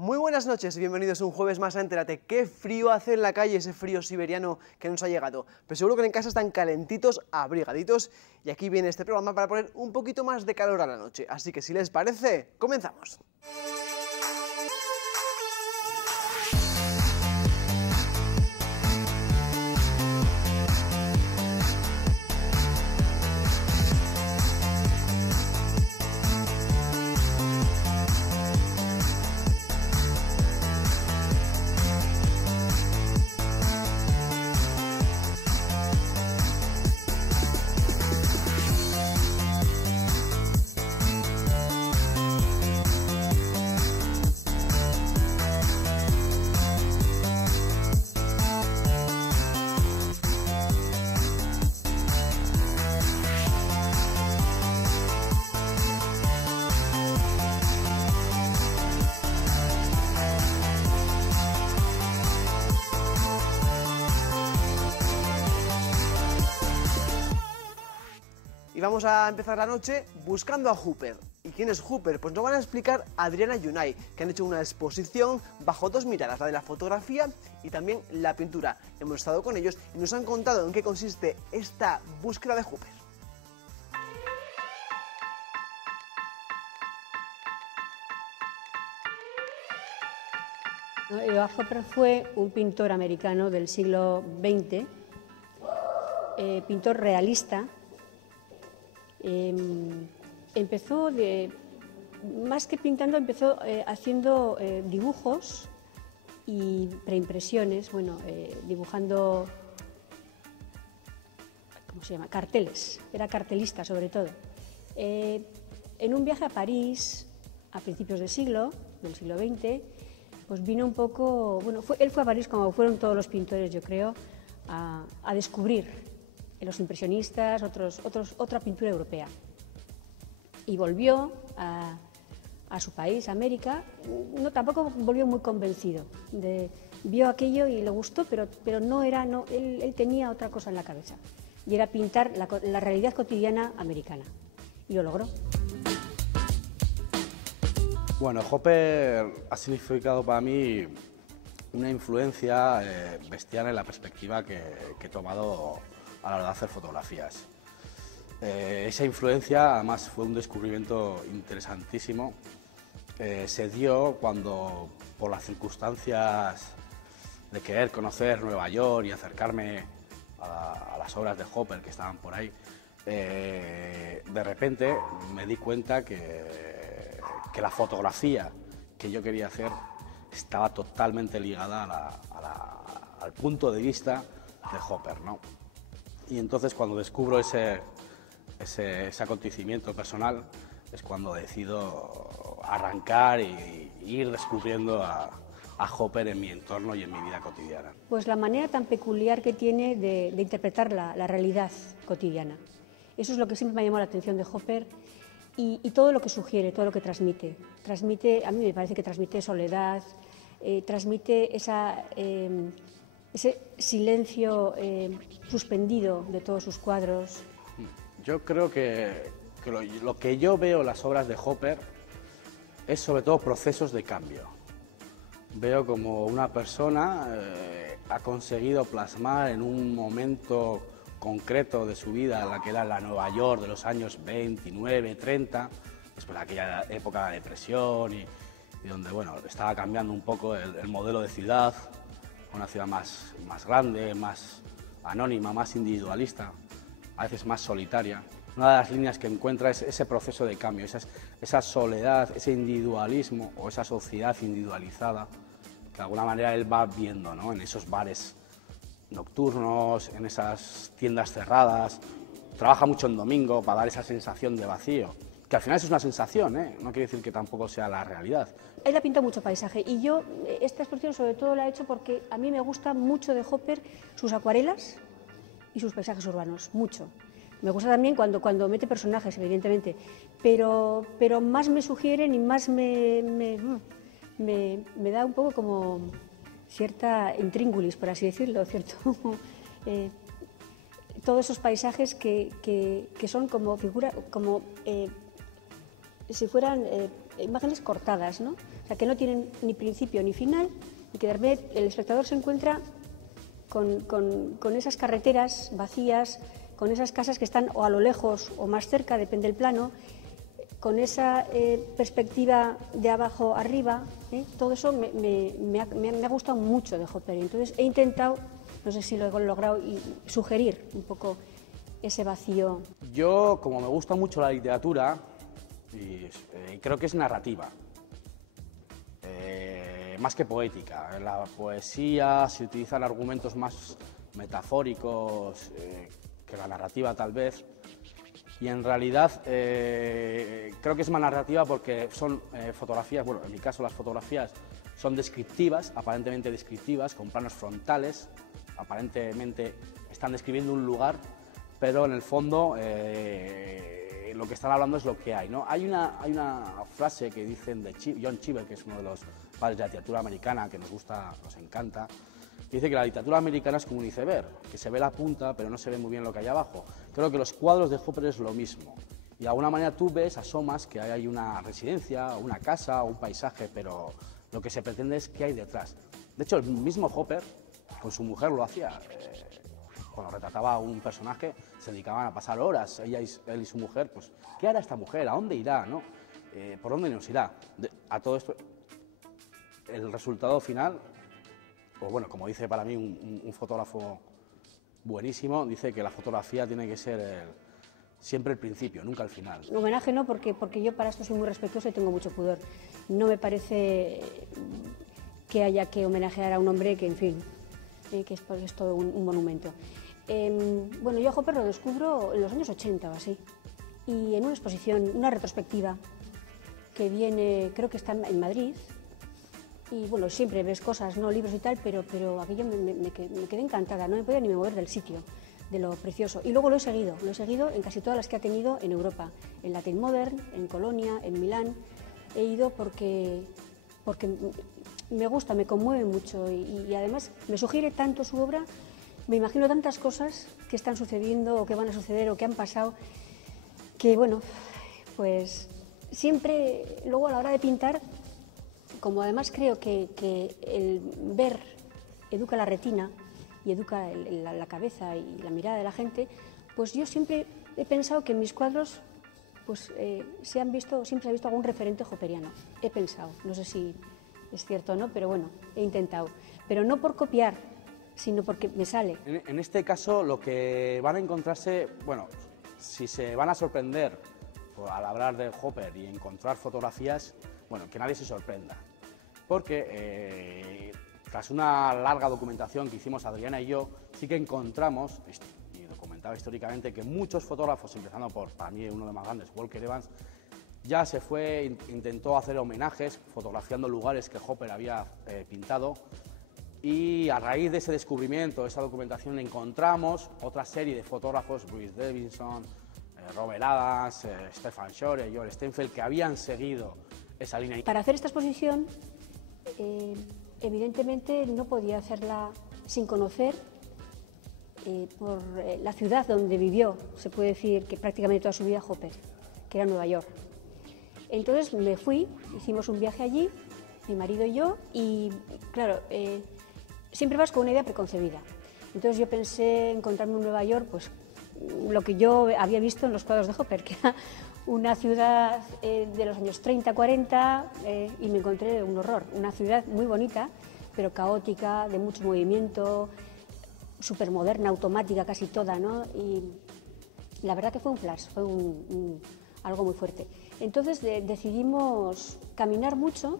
Muy buenas noches y bienvenidos un jueves más a Entérate. Qué frío hace en la calle, ese frío siberiano que nos ha llegado. Pero seguro que en casa están calentitos, abrigaditos, y aquí viene este programa para poner un poquito más de calor a la noche. Así que si les parece, comenzamos. Y vamos a empezar la noche buscando a Hooper. ¿Y quién es Hooper? Pues nos van a explicar Adriana y Unai, que han hecho una exposición bajo dos miradas, la de la fotografía y también la pintura. Hemos estado con ellos y nos han contado en qué consiste esta búsqueda de Hooper. Edward Hopper fue un pintor americano del siglo XX, pintor realista. Empezó, más que pintando, empezó haciendo dibujos y preimpresiones, dibujando, ¿cómo se llama?, carteles, era cartelista sobre todo. En un viaje a París, a principios del siglo XX, pues vino un poco, él fue a París como fueron todos los pintores, yo creo, a descubrir los impresionistas, otra pintura europea. Y volvió a su país, América, tampoco volvió muy convencido. Vio aquello y le gustó, pero él tenía otra cosa en la cabeza, y era pintar la realidad cotidiana americana, y lo logró. Bueno, Hopper ha significado para mí una influencia bestial en la perspectiva que he tomado a la hora de hacer fotografías. Esa influencia además fue un descubrimiento interesantísimo. Se dio cuando, por las circunstancias de querer conocer Nueva York y acercarme a las obras de Hopper que estaban por ahí, de repente me di cuenta que la fotografía que yo quería hacer estaba totalmente ligada al punto de vista de Hopper, ¿no? Y entonces cuando descubro ese acontecimiento personal es cuando decido arrancar e ir descubriendo a Hopper en mi entorno y en mi vida cotidiana. Pues la manera tan peculiar que tiene de interpretar la realidad cotidiana. Eso es lo que siempre me ha llamado la atención de Hopper, y todo lo que sugiere, todo lo que transmite. A mí me parece que transmite soledad, transmite ese silencio suspendido de todos sus cuadros. Yo creo que lo que yo veo en las obras de Hopper es sobre todo procesos de cambio. Veo como una persona ha conseguido plasmar en un momento concreto de su vida, la que era la Nueva York de los años 29, 30, después de aquella época de depresión y donde estaba cambiando un poco el modelo de ciudad, una ciudad más grande, más anónima, más individualista, a veces más solitaria. Una de las líneas que encuentra es ese proceso de cambio, esa soledad, ese individualismo o esa sociedad individualizada que de alguna manera él va viendo, ¿no?, en esos bares nocturnos, en esas tiendas cerradas. Trabaja mucho en domingo para dar esa sensación de vacío, que al final es una sensación, no quiere decir que tampoco sea la realidad. Él ha pintado mucho paisaje, y yo esta exposición sobre todo la he hecho porque a mí me gusta mucho de Hopper sus acuarelas y sus paisajes urbanos, mucho. Me gusta también cuando mete personajes, evidentemente, pero más me sugieren y más me da un poco como cierta intríngulis, por así decirlo, cierto todos esos paisajes que son como figura, como si fueran imágenes cortadas, ¿no? sea, que no tienen ni principio ni final y que de repente el espectador se encuentra con esas carreteras vacías, con esas casas que están o a lo lejos o más cerca, depende del plano, con esa perspectiva de abajo arriba, todo eso me ha gustado mucho de Hopper. Entonces he intentado, no sé si lo he logrado, sugerir un poco ese vacío. Yo, como me gusta mucho la literatura, creo que es narrativa, más que poética. En la poesía se utilizan argumentos más metafóricos que la narrativa tal vez, y en realidad creo que es más narrativa porque son fotografías, bueno, en mi caso las fotografías son descriptivas, aparentemente descriptivas, con planos frontales, aparentemente están describiendo un lugar, pero en el fondo lo que están hablando es lo que hay, ¿no? Hay una frase que dicen de John Cheever, que es uno de los padres de la literatura americana, que nos gusta, nos encanta, que dice que la literatura americana es como un iceberg, que se ve la punta, pero no se ve muy bien lo que hay abajo. Creo que los cuadros de Hopper es lo mismo. Y de alguna manera tú ves, asomas, que hay una residencia, una casa, un paisaje, pero lo que se pretende es qué hay detrás. De hecho, el mismo Hopper, con su mujer lo hacía. Cuando retrataba a un personaje, se dedicaban a pasar horas, él y su mujer, pues, ¿qué hará esta mujer? ¿A dónde irá? ¿No? ¿Por dónde nos irá? A todo esto, el resultado final, pues bueno, como dice para mí un fotógrafo buenísimo, dice que la fotografía tiene que ser siempre el principio, nunca el final. Homenaje no, porque yo para esto soy muy respetuosa y tengo mucho pudor. No me parece que haya que homenajear a un hombre que, en fin, que es todo un monumento. Bueno, yo a Hopper lo descubro en los años 80 o así, y en una exposición, una retrospectiva, que viene, creo que está en Madrid, y bueno, siempre ves cosas, no libros y tal, pero aquello me quedé encantada, no me podía ni mover del sitio, de lo precioso. Y luego lo he seguido en casi todas las que ha tenido en Europa, en la Tate Modern, en Colonia, en Milán. He ido porque me gusta, me conmueve mucho y además me sugiere tanto su obra, me imagino tantas cosas que están sucediendo o que van a suceder o que han pasado, que bueno, pues siempre luego a la hora de pintar, como además creo que el ver educa la retina y educa la cabeza y la mirada de la gente, pues yo siempre he pensado que en mis cuadros pues, siempre se ha visto algún referente hopperiano. He pensado, no sé si es cierto o no, pero bueno, he intentado. Pero no por copiar, sino porque me sale. En este caso, lo que van a encontrarse, bueno, si se van a sorprender al hablar de Hopper y encontrar fotografías, bueno, que nadie se sorprenda. Porque tras una larga documentación que hicimos Adriana y yo, sí que encontramos, y documentado históricamente, que muchos fotógrafos, empezando por, para mí, uno de los más grandes, Walker Evans, ya se fue, intentó hacer homenajes fotografiando lugares que Hopper había pintado, y a raíz de ese descubrimiento, de esa documentación, encontramos otra serie de fotógrafos, Bruce Davidson, Robert Adams, Stefan Shore, George Steinfeld, que habían seguido esa línea. Para hacer esta exposición, evidentemente no podía hacerla sin conocer por la ciudad donde vivió, se puede decir que prácticamente toda su vida, Hopper, que era Nueva York. Entonces me fui, hicimos un viaje allí, mi marido y yo, y claro, siempre vas con una idea preconcebida. Entonces yo pensé encontrarme en Nueva York, pues lo que yo había visto en los cuadros de Hopper, que era una ciudad de los años 30, 40, y me encontré un horror. Una ciudad muy bonita, pero caótica, de mucho movimiento, súper moderna, automática casi toda, ¿no? Y la verdad que fue un flash, fue algo muy fuerte. Entonces decidimos caminar mucho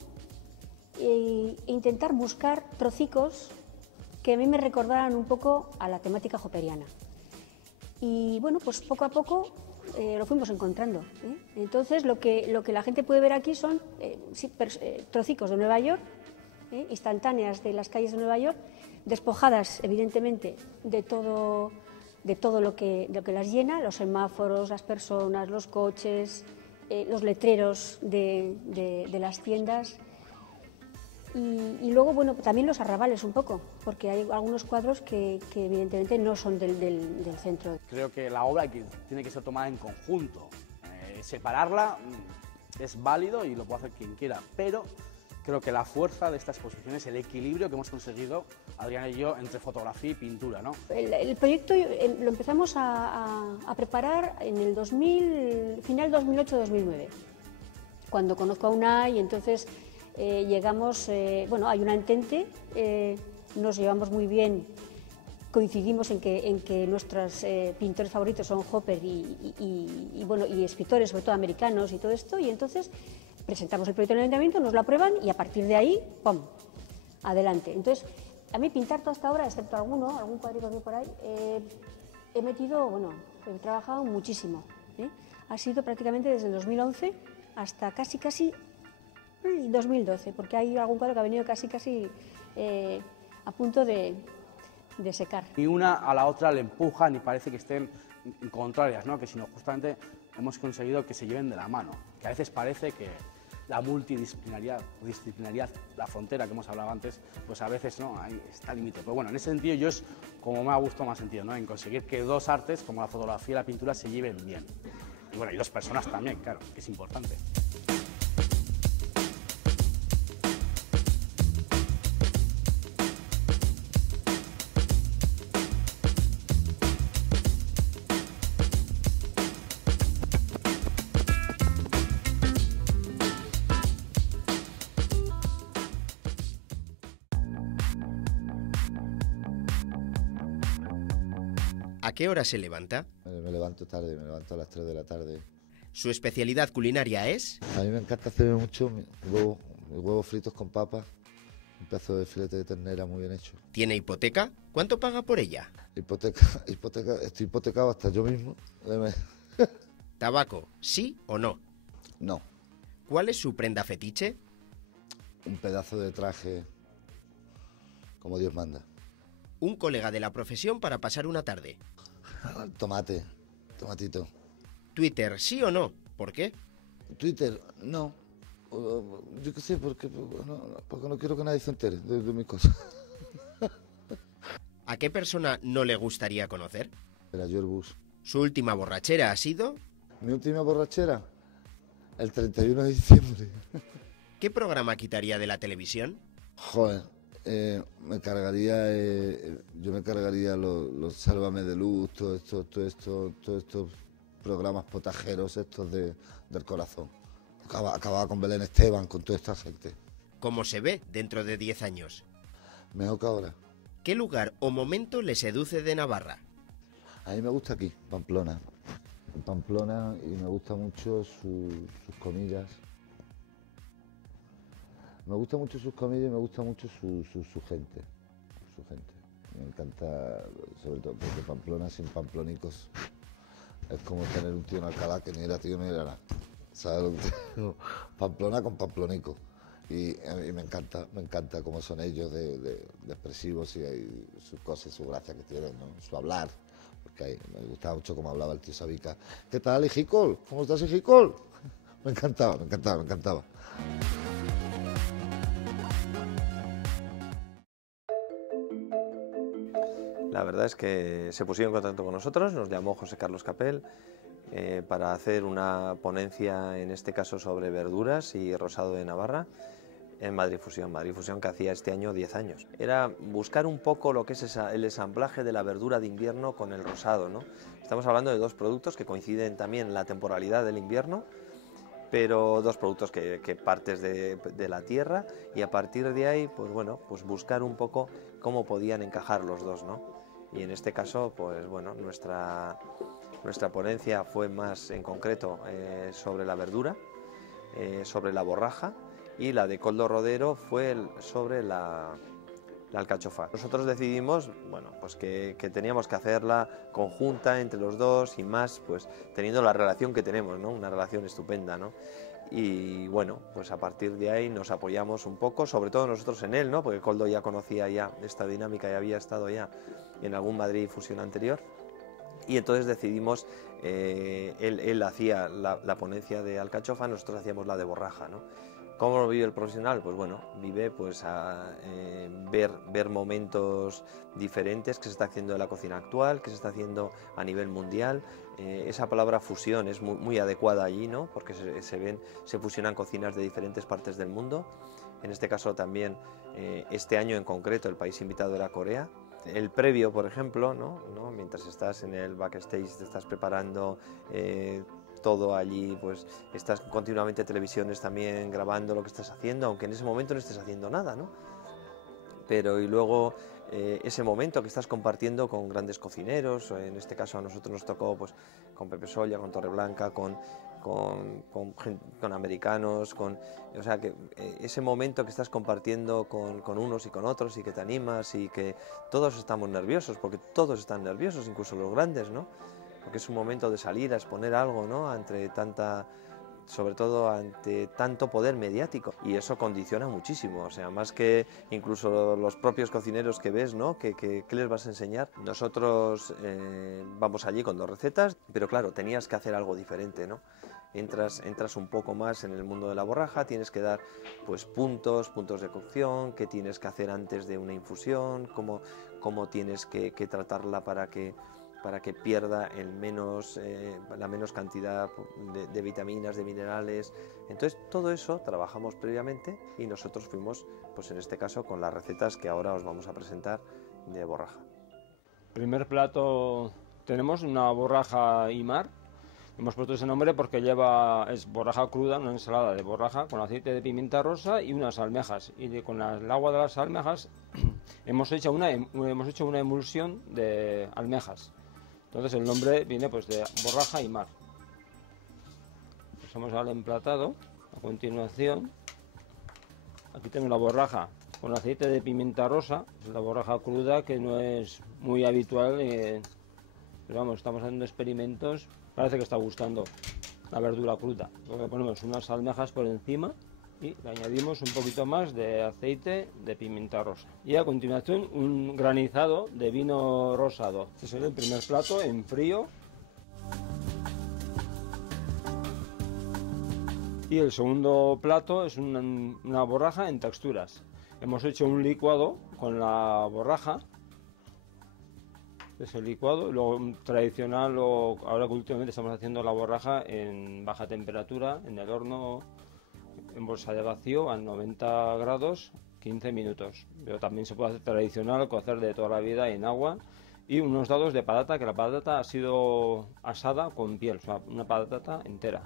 e intentar buscar trocicos que a mí me recordaran un poco a la temática hopperiana. Y bueno, pues poco a poco lo fuimos encontrando. Entonces lo que la gente puede ver aquí son trocicos de Nueva York, instantáneas de las calles de Nueva York, despojadas evidentemente de todo lo que las llena, los semáforos, las personas, los coches, los letreros de las tiendas. Y luego, bueno, también los arrabales un poco, porque hay algunos cuadros que evidentemente no son del centro. Creo que la obra tiene que ser tomada en conjunto. Separarla es válido y lo puede hacer quien quiera, pero creo que la fuerza de esta exposición es el equilibrio que hemos conseguido, Adriana y yo, entre fotografía y pintura, ¿no? El proyecto lo empezamos a preparar en el final 2008-2009, cuando conozco a Unai, y entonces llegamos, bueno, hay una entente, nos llevamos muy bien, coincidimos en que nuestros pintores favoritos son Hopper bueno, y escritores, sobre todo americanos y todo esto, y entonces presentamos el proyecto en el ayuntamiento, nos lo aprueban y a partir de ahí, ¡pum!, adelante. Entonces, a mí pintar toda esta obra, excepto algún cuadrito que hay por ahí, he metido, bueno, he trabajado muchísimo, ¿eh? Ha sido prácticamente desde el 2011 hasta casi 2012, porque hay algún cuadro que ha venido casi a punto de secar. Ni una a la otra le empuja, ni parece que estén contrarias, ¿no? Que sino justamente hemos conseguido que se lleven de la mano, que a veces parece que la multidisciplinaridad, la frontera que hemos hablado antes, pues a veces no, ahí está el límite. Pero bueno, en ese sentido yo es como me ha gustado más sentido, ¿no? En conseguir que dos artes, como la fotografía y la pintura, se lleven bien. Y bueno, y dos personas también, claro, que es importante. ¿A qué hora se levanta? Me levanto tarde, me levanto a las 3 de la tarde. ¿Su especialidad culinaria es? A mí me encanta hacer mucho huevos fritos con papas, un pedazo de filete de ternera muy bien hecho. ¿Tiene hipoteca? ¿Cuánto paga por ella? Hipoteca, estoy hipotecado hasta yo mismo. ¿Tabaco, sí o no? No, ¿Cuál es su prenda fetiche? un pedazo de traje como Dios manda. Un colega de la profesión para pasar una tarde. Tomatito. Twitter, sí o no. ¿Por qué? Twitter, no. Yo qué sé, porque no quiero que nadie se entere de mis cosas. ¿A qué persona no le gustaría conocer? Era George Bush. ¿Su última borrachera ha sido? Mi última borrachera, el 31 de diciembre. ¿Qué programa quitaría de la televisión? Joder, yo me cargaría los Sálvame de Luz, todos estos programas potajeros estos del corazón. Acababa con Belén Esteban, con toda esta gente. ¿Cómo se ve dentro de 10 años? Mejor que ahora. ¿Qué lugar o momento le seduce de Navarra? A mí me gusta aquí, Pamplona. Y me gusta mucho sus comidas. Me gusta mucho sus comidas y me gusta mucho su gente. Me encanta, sobre todo porque Pamplona sin pamplonicos es como tener un tío en Alcalá que ni era tío ni era nada. ¿Sabes lo que te digo? Pamplona con pamplonicos. Y me encanta cómo son ellos de expresivos y hay sus cosas y su gracia que tienen, ¿no? Su hablar. Porque me gustaba mucho cómo hablaba el tío Sabica. ¿Qué tal, Hijicol? ¿Cómo estás, Hijicol? Me encantaba. La verdad es que se pusieron en contacto con nosotros, nos llamó José Carlos Capel para hacer una ponencia, en este caso sobre verduras y rosado de Navarra, en Madrid Fusión que hacía este año 10 años. Era buscar un poco lo que es el ensamblaje de la verdura de invierno con el rosado, ¿no? Estamos hablando de dos productos que coinciden también en la temporalidad del invierno, pero dos productos que partes de la tierra, y a partir de ahí, pues bueno, pues buscar un poco cómo podían encajar los dos, ¿no? Y en este caso, pues bueno, nuestra ponencia fue más en concreto sobre la verdura, sobre la borraja, y la de Koldo Rodero fue sobre la alcachofa. Nosotros decidimos, bueno, pues que teníamos que hacerla conjunta entre los dos, y más pues teniendo la relación que tenemos, ¿no? Una relación estupenda, ¿no? Y bueno, pues a partir de ahí nos apoyamos un poco, sobre todo nosotros en él, ¿no? Porque Koldo ya conocía ya esta dinámica y había estado ya en algún Madrid Fusión anterior, y entonces decidimos, él hacía la ponencia de alcachofa, nosotros hacíamos la de borraja, ¿no? ¿Cómo lo vive el profesional? Pues bueno, vive pues a ver momentos diferentes que se está haciendo en la cocina actual, que se está haciendo a nivel mundial. Esa palabra fusión es muy adecuada allí, ¿no? Porque se fusionan cocinas de diferentes partes del mundo. En este caso también, este año en concreto, el país invitado era Corea. El previo, por ejemplo, ¿no? Mientras estás en el backstage, te estás preparando todo allí, pues estás continuamente en televisiones también grabando lo que estás haciendo, aunque en ese momento no estés haciendo nada, ¿no? Pero y luego ese momento que estás compartiendo con grandes cocineros, en este caso a nosotros nos tocó pues con Pepe Solla, con Torreblanca, con americanos, o sea que ese momento que estás compartiendo con unos y con otros y que te animas y que todos estamos nerviosos, porque todos están nerviosos, incluso los grandes, ¿no? Porque es un momento de salir a exponer algo, ¿no? Sobre todo ante tanto poder mediático, y eso condiciona muchísimo, o sea, más que incluso los propios cocineros que ves, ¿no? ¿Qué les vas a enseñar? Nosotros vamos allí con 2 recetas, pero claro, tenías que hacer algo diferente, ¿no? Entras un poco más en el mundo de la borraja, tienes que dar pues puntos de cocción, qué tienes que hacer antes de una infusión, cómo tienes que tratarla para que pierda la menos cantidad de vitaminas, de minerales. Entonces todo eso trabajamos previamente y nosotros fuimos, pues en este caso, con las recetas que ahora os vamos a presentar de borraja. Primer plato, tenemos una borraja Imar. Hemos puesto ese nombre porque es borraja cruda, una ensalada de borraja con aceite de pimienta rosa y unas almejas. Y con el agua de las almejas hemos hecho una emulsión de almejas. Entonces el nombre viene pues de borraja y mar. Pasamos al emplatado. A continuación, aquí tenemos la borraja con aceite de pimienta rosa. Es la borraja cruda, que no es muy habitual, pero vamos, estamos haciendo experimentos. Parece que está gustando la verdura cruda. Luego le ponemos unas almejas por encima y le añadimos un poquito más de aceite de pimienta rosa. Y a continuación un granizado de vino rosado. Este es el primer plato en frío. Y el segundo plato es una borraja en texturas. Hemos hecho un licuado con la borraja. Es el licuado, luego tradicional, ahora que últimamente estamos haciendo la borraja en baja temperatura, en el horno, en bolsa de vacío, a 90 grados, 15 minutos. Pero también se puede hacer tradicional, cocer de toda la vida en agua. Y unos dados de patata, que la patata ha sido asada con piel, o sea, una patata entera.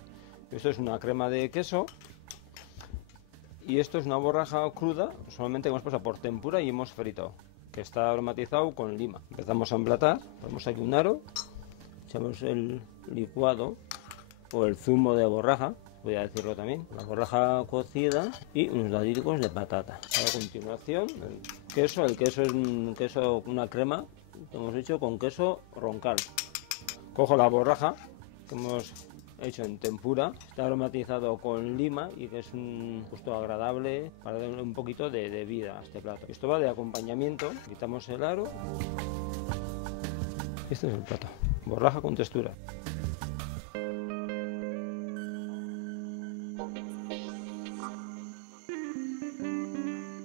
Esto es una crema de queso. Y esto es una borraja cruda, solamente que hemos pasado por tempura y hemos frito, que está aromatizado con lima. Empezamos a emplatar, ponemos aquí un aro, echamos el licuado o el zumo de borraja, voy a decirlo también, la borraja cocida y unos dadicos de patata. A continuación, el queso es una crema que hemos hecho con queso roncal. Cojo la borraja que hemos hecho en tempura, está aromatizado con lima y que es un gusto agradable para darle un poquito de vida a este plato. Esto va de acompañamiento, quitamos el aro. Este es el plato, borraja con textura.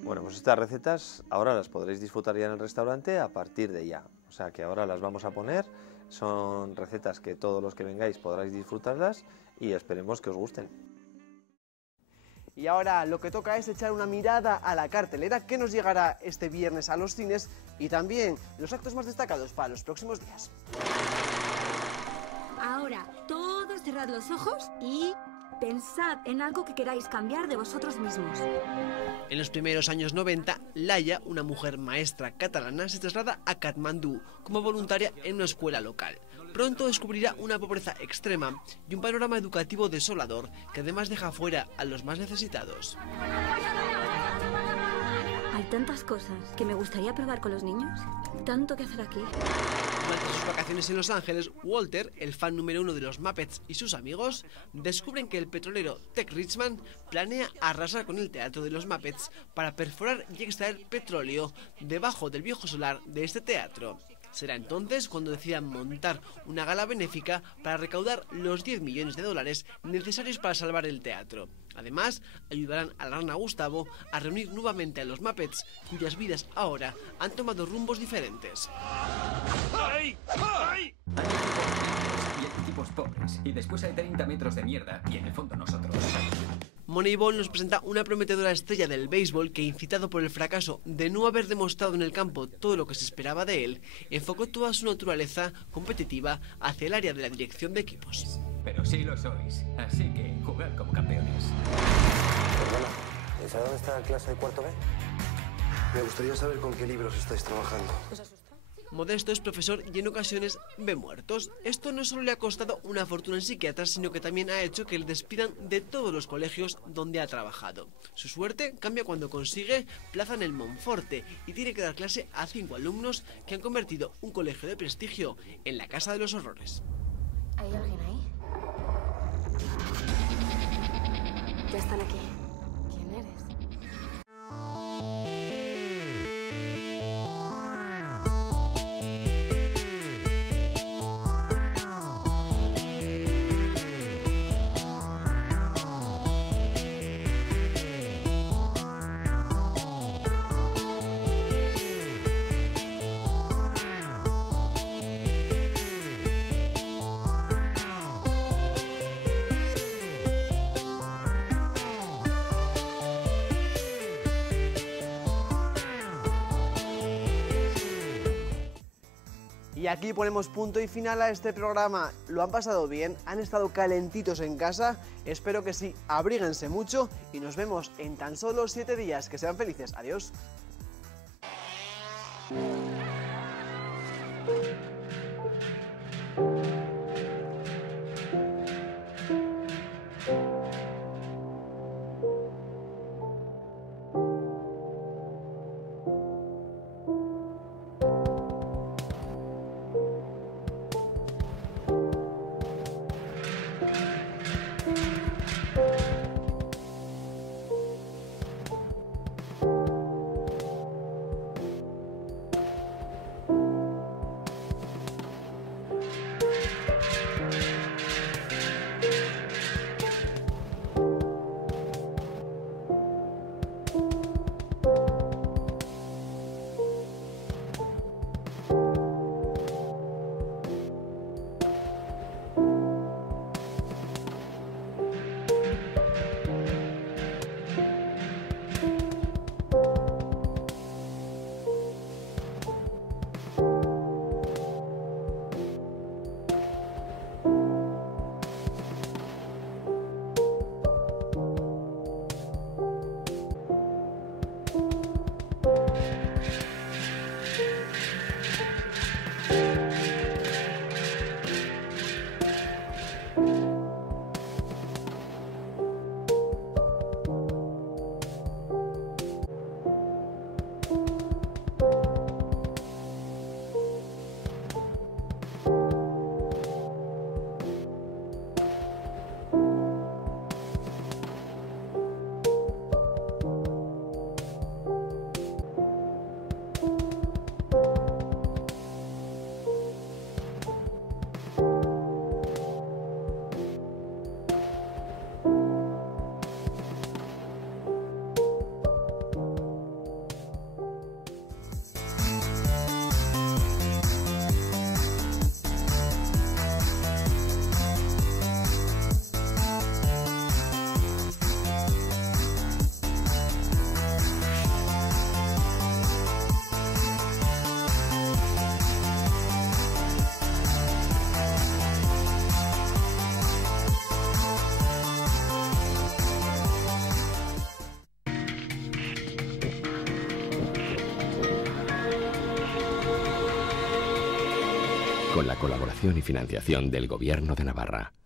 Bueno, pues estas recetas ahora las podréis disfrutar ya en el restaurante a partir de ya. O sea que ahora las vamos a poner. Son recetas que todos los que vengáis podráis disfrutarlas y esperemos que os gusten. Y ahora lo que toca es echar una mirada a la cartelera que nos llegará este viernes a los cines y también los actos más destacados para los próximos días. Ahora, todos cerrad los ojos y pensad en algo que queráis cambiar de vosotros mismos. En los primeros años 90, Laia, una mujer maestra catalana, se traslada a Katmandú como voluntaria en una escuela local. Pronto descubrirá una pobreza extrema y un panorama educativo desolador que además deja fuera a los más necesitados. Hay tantas cosas que me gustaría probar con los niños. Tanto que hacer aquí. Durante sus vacaciones en Los Ángeles, Walter, el fan número 1 de los Muppets y sus amigos, descubren que el petrolero Tech Richman planea arrasar con el teatro de los Muppets para perforar y extraer petróleo debajo del viejo solar de este teatro. Será entonces cuando decidan montar una gala benéfica para recaudar los 10 millones de dólares necesarios para salvar el teatro. Además, ayudarán a la rana Gustavo a reunir nuevamente a los Muppets, cuyas vidas ahora han tomado rumbos diferentes. ¡Ay! ¡Ay! Y hay tipos pobres, y después hay 30 metros de mierda, y en el fondo nosotros. Moneyball nos presenta una prometedora estrella del béisbol que, incitado por el fracaso de no haber demostrado en el campo todo lo que se esperaba de él, enfocó toda su naturaleza competitiva hacia el área de la dirección de equipos. Pero sí lo sois, así que jugad como campeones. Perdona, ¿sabes dónde está la clase de cuarto B? Me gustaría saber con qué libros estáis trabajando. Modesto es profesor y en ocasiones ve muertos. Esto no solo le ha costado una fortuna en psiquiatras, sino que también ha hecho que le despidan de todos los colegios donde ha trabajado. Su suerte cambia cuando consigue plaza en el Monforte y tiene que dar clase a 5 alumnos que han convertido un colegio de prestigio en la casa de los horrores. ¿Hay alguien ahí? Ya están aquí. ¿Quién eres? Y aquí ponemos punto y final a este programa. ¿Lo han pasado bien? ¿Han estado calentitos en casa? Espero que sí. Abríguense mucho y nos vemos en tan solo 7 días. Que sean felices. Adiós. Con la colaboración y financiación del Gobierno de Navarra.